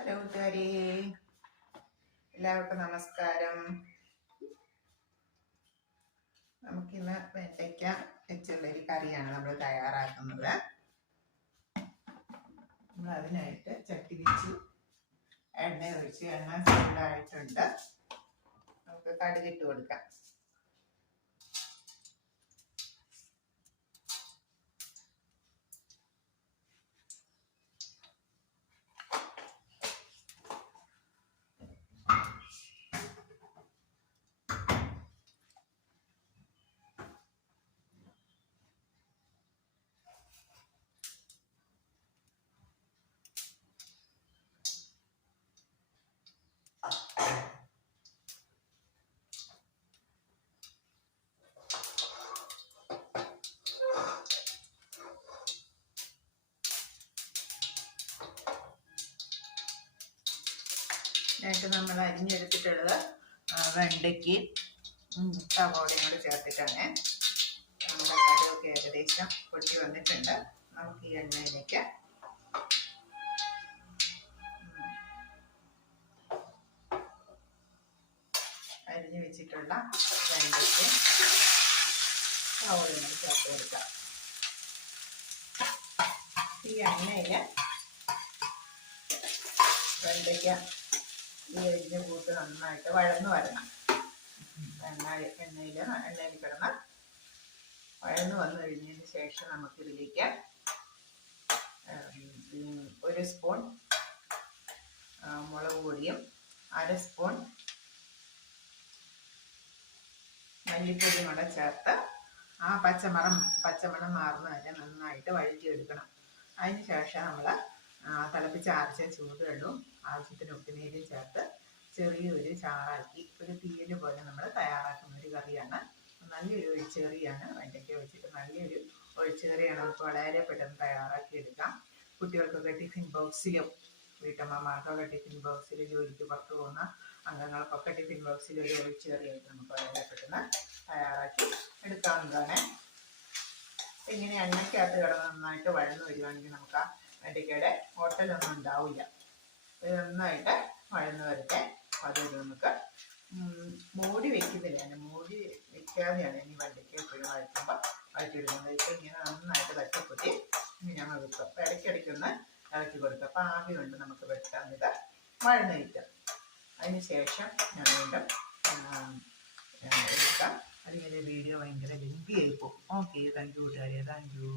Hello കൂട്ടുകാരി, എല്ലാവർക്കും നമസ്കാരം. നമുക്കിന്ന് വെണ്ടയ്ക്ക വെച്ചുള്ളൊരു കറിയാണ് നമ്മൾ തയ്യാറാക്കുന്നത്. നമ്മൾ അതിനായിട്ട് ചട്ടി വെച്ചു, എണ്ണ ഒഴിച്ച്, എണ്ണ ചൂടായിട്ടുണ്ട്. നമുക്ക് കടുകിട്ട് കൊടുക്കാം. ഇതിനായിട്ട് നമ്മൾ അരിഞ്ഞെടുത്തിട്ടുള്ളത് വെണ്ടയ്ക്ക് സവോളയും കൂടെ ചേർത്തിട്ടാണ്. നമ്മുടെ കടുകൊക്കെ ഏകദേശം പൊട്ടി വന്നിട്ടുണ്ട്. നമുക്ക് ഈ എണ്ണയിലേക്ക് അരിഞ്ഞു വെച്ചിട്ടുള്ള വെണ്ടയ്ക്ക് സവോളയും കൂടെ ചേർത്ത് കൊടുക്കാം. ഈ എണ്ണയിൽ വെണ്ടയ്ക്ക ഈ അരിഞ്ഞ കൂട്ട് നന്നായിട്ട് വഴന്നു വരണം. എണ്ണയിൽ കിടന്ന് വഴന്നു വന്നു കഴിഞ്ഞതിന് ശേഷം നമുക്കിതിലേക്ക് 1 സ്പൂൺ മുളക് പൊടിയും 1/2 സ്പൂൺ മല്ലിപ്പൊടിയും കൂടെ ചേർത്ത് ആ പച്ചമണം മാറുന്ന വരെ നന്നായിട്ട് വഴറ്റിയെടുക്കണം. അതിന് ശേഷം നമ്മൾ തിളപ്പിച്ചാർച്ച ചൂടുവെള്ളവും ആവശ്യത്തിന് ഉപ്പുനീരും ചേർത്ത് ചെറിയൊരു ചാറാക്കി ഒരു തീയൽ പോലെ നമ്മൾ തയ്യാറാക്കുന്ന ഒരു കറിയാണ്. നല്ലൊരു ഒഴിച്ചുകറിയാണ്. വെണ്ടയ്ക്ക വെച്ചിട്ട് നല്ലൊരു ഒഴിച്ചുകറിയാണ്. നമുക്ക് വളരെ പെട്ടെന്ന് തയ്യാറാക്കി എടുക്കാം. കുട്ടികൾക്കൊക്കെ ടിഫിൻ ബോക്സിലും വീട്ടമ്മമാർക്കൊക്കെ ടിഫിൻ ബോക്സിൽ ജോലിക്ക് പുറത്തു പോകുന്ന അംഗങ്ങൾക്കൊക്കെ ടിഫിൻ ബോക്സിൽ ഒരു ഒഴിച്ചുകറിയായിട്ട് നമുക്ക് വളരെ പെട്ടെന്ന് തയ്യാറാക്കി എടുക്കാവുന്നതാണ്. ഇങ്ങനെ എണ്ണയ്ക്കകത്ത് കിടന്ന് നന്നായിട്ട് വഴന്നു വരുവാണെങ്കിൽ നമുക്ക് ആ വെണ്ടയ്ക്കയുടെ ഹോട്ടലൊന്നും ഉണ്ടാവില്ല. ഇത് നന്നായിട്ട് വഴന്നു വരട്ടെ. അതൊരു നമുക്ക് മൂടി വെക്കുന്നില്ല, മൂടി വെക്കാതെയാണ് ഇനി വെണ്ടയ്ക്ക എപ്പോഴും വഴറ്റിയെടുക്കുന്നത്. ഇപ്പം ഇങ്ങനെ നന്നായിട്ട് തട്ടിപ്പൊത്തി ഇങ്ങനെ വെക്കും. അപ്പം ഇടയ്ക്കിടയ്ക്കൊന്ന് ഇളക്കി കൊടുക്കുക. അപ്പം ആവി കൊണ്ട് നമുക്ക് പെട്ടെന്ന് ഇത് വഴന്ന് കിട്ടും. അതിന് ശേഷം ഞാൻ വീണ്ടും എടുക്കാം. അതിങ്ങനെ വീഡിയോ ഭയങ്കര ലെങ്തി ആയി പോകും. ഓക്കെ, താങ്ക് യു കൂട്ടുകാരെ, താങ്ക് യു.